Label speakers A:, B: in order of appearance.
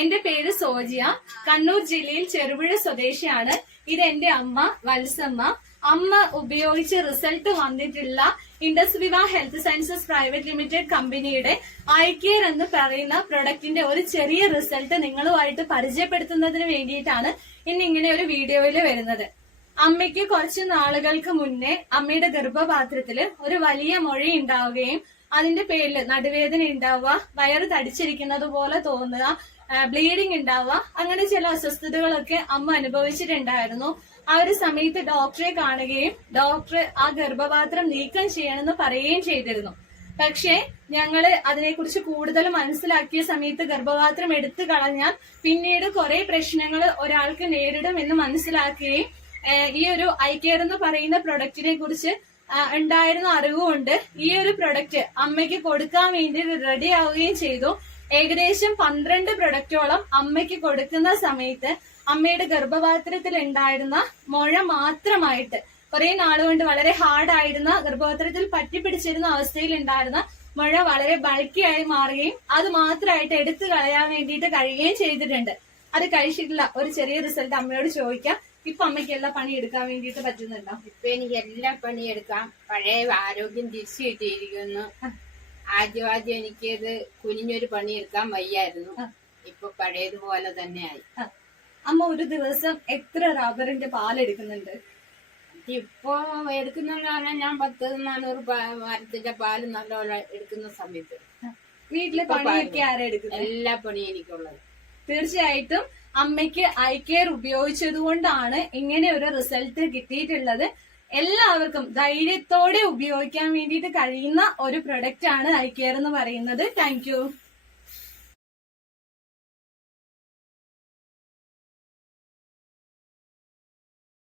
A: എന്റെ പേര് സോജിയ. കണ്ണൂർ ജില്ലയിൽ ചെറുപുഴ സ്വദേശിയാണ്. ഇത് എന്റെ അമ്മ വത്സമ്മ. അമ്മ ഉപയോഗിച്ച് റിസൾട്ട് വന്നിട്ടുള്ള Indus Viva health sciences private limited കമ്പനിയുടെ ഐ കെയർ എന്ന് പറയുന്ന പ്രൊഡക്റ്റിന്റെ ഒരു ചെറിയ റിസൾട്ട് നിങ്ങളുമായിട്ട് പരിചയപ്പെടുത്തുന്നതിന് വേണ്ടിയിട്ടാണ് ഇന്ന് ഇങ്ങനെ ഒരു വീഡിയോയിൽ വരുന്നത്. അമ്മയ്ക്ക് കുറച്ച് നാളുകൾക്ക് മുന്നേ അമ്മയുടെ ഗർഭപാത്രത്തിൽ ഒരു വലിയ മൊഴി ഉണ്ടാവുകയും അതിന്റെ പേരിൽ നടുവേദന ഉണ്ടാവുക വയറ് തടിച്ചിരിക്കുന്നത് പോലെ തോന്നുക ബ്ലീഡിംഗ് ഉണ്ടാവുക അങ്ങനെ ചില അസ്വസ്ഥതകളൊക്കെ അമ്മ അനുഭവിച്ചിട്ടുണ്ടായിരുന്നു. ആ ഒരു സമയത്ത് ഡോക്ടറെ കാണുകയും ഡോക്ടർ ആ ഗർഭപാത്രം നീക്കം ചെയ്യണമെന്ന് പറയുകയും ചെയ്തിരുന്നു. പക്ഷേ ഞങ്ങൾ അതിനെക്കുറിച്ച് കൂടുതൽ മനസ്സിലാക്കിയ സമയത്ത് ഗർഭപാത്രം എടുത്തു കളഞ്ഞാൽ പിന്നീട് കുറെ പ്രശ്നങ്ങൾ ഒരാൾക്ക് നേരിടും എന്ന് മനസ്സിലാക്കുകയും ഈ ഒരു ഐ കെയർ എന്ന് പറയുന്ന പ്രൊഡക്റ്റിനെ കുറിച്ച് ഉണ്ടായിരുന്ന അറിവുകൊണ്ട് ഈ ഒരു പ്രൊഡക്റ്റ് അമ്മയ്ക്ക് കൊടുക്കാൻ വേണ്ടി റെഡി ആവുകയും ചെയ്തു. ഏകദേശം പന്ത്രണ്ട് പ്രൊഡക്റ്റോളം അമ്മയ്ക്ക് കൊടുക്കുന്ന സമയത്ത് അമ്മയുടെ ഗർഭപാത്രത്തിൽ ഉണ്ടായിരുന്ന മുഴ മാത്രമായിട്ട് കുറെ നാളുകൊണ്ട് വളരെ ഹാർഡായിരുന്ന ഗർഭപാത്രത്തിൽ പറ്റിപ്പിടിച്ചിരുന്ന അവസ്ഥയിൽ ഉണ്ടായിരുന്ന മുഴ വളരെ ബൾക്കിയായി മാറുകയും അത് മാത്രമായിട്ട് എടുത്തു കളയാൻ വേണ്ടിയിട്ട് കഴിയുകയും ചെയ്തിട്ടുണ്ട്. അത് കഴിച്ചിട്ടില്ല. ഒരു ചെറിയ റിസൾട്ട് അമ്മയോട് ചോദിക്കാം. ഇപ്പൊ അമ്മയ്ക്ക് എല്ലാ പണി എടുക്കാൻ വേണ്ടിട്ട് പറ്റുന്നുണ്ടോ?
B: ഇപ്പൊ എനിക്ക് എല്ലാ പണി എടുക്കാം. പഴയ ആരോഗ്യം തിരിച്ചു കിട്ടിയിരിക്കുന്നു. ആദ്യം ആദ്യം എനിക്കത് കുനിഞ്ഞൊരു പണിയെടുക്കാൻ വയ്യായിരുന്നു. ഇപ്പൊ പഴയതുപോലെ തന്നെയായി.
A: അമ്മ ഒരു ദിവസം എത്ര റബ്ബറിന്റെ പാലെടുക്കുന്നുണ്ട്?
B: ഇപ്പൊ എടുക്കുന്നെന്ന് പറഞ്ഞാൽ ഞാൻ പത്ത് നാനൂറ് മരത്തിന്റെ പാൽ നല്ലോണം എടുക്കുന്ന സമയത്ത്.
A: വീട്ടിലെ പണിയൊക്കെ ആരാ എടുക്കുന്നത്
B: എല്ലാ പണിയും എനിക്കുള്ളത്.
A: തീർച്ചയായിട്ടും അമ്മയ്ക്ക് ഐ കെയർ ഉപയോഗിച്ചത് കൊണ്ടാണ് ഇങ്ങനെ ഒരു റിസൾട്ട് കിട്ടിയിട്ടുള്ളത്. എല്ലാവർക്കും ധൈര്യത്തോടെ ഉപയോഗിക്കാൻ വേണ്ടിയിട്ട് കഴിയുന്ന ഒരു പ്രൊഡക്റ്റ് ആണ് ഐ കെയർ എന്ന് പറയുന്നത്. താങ്ക്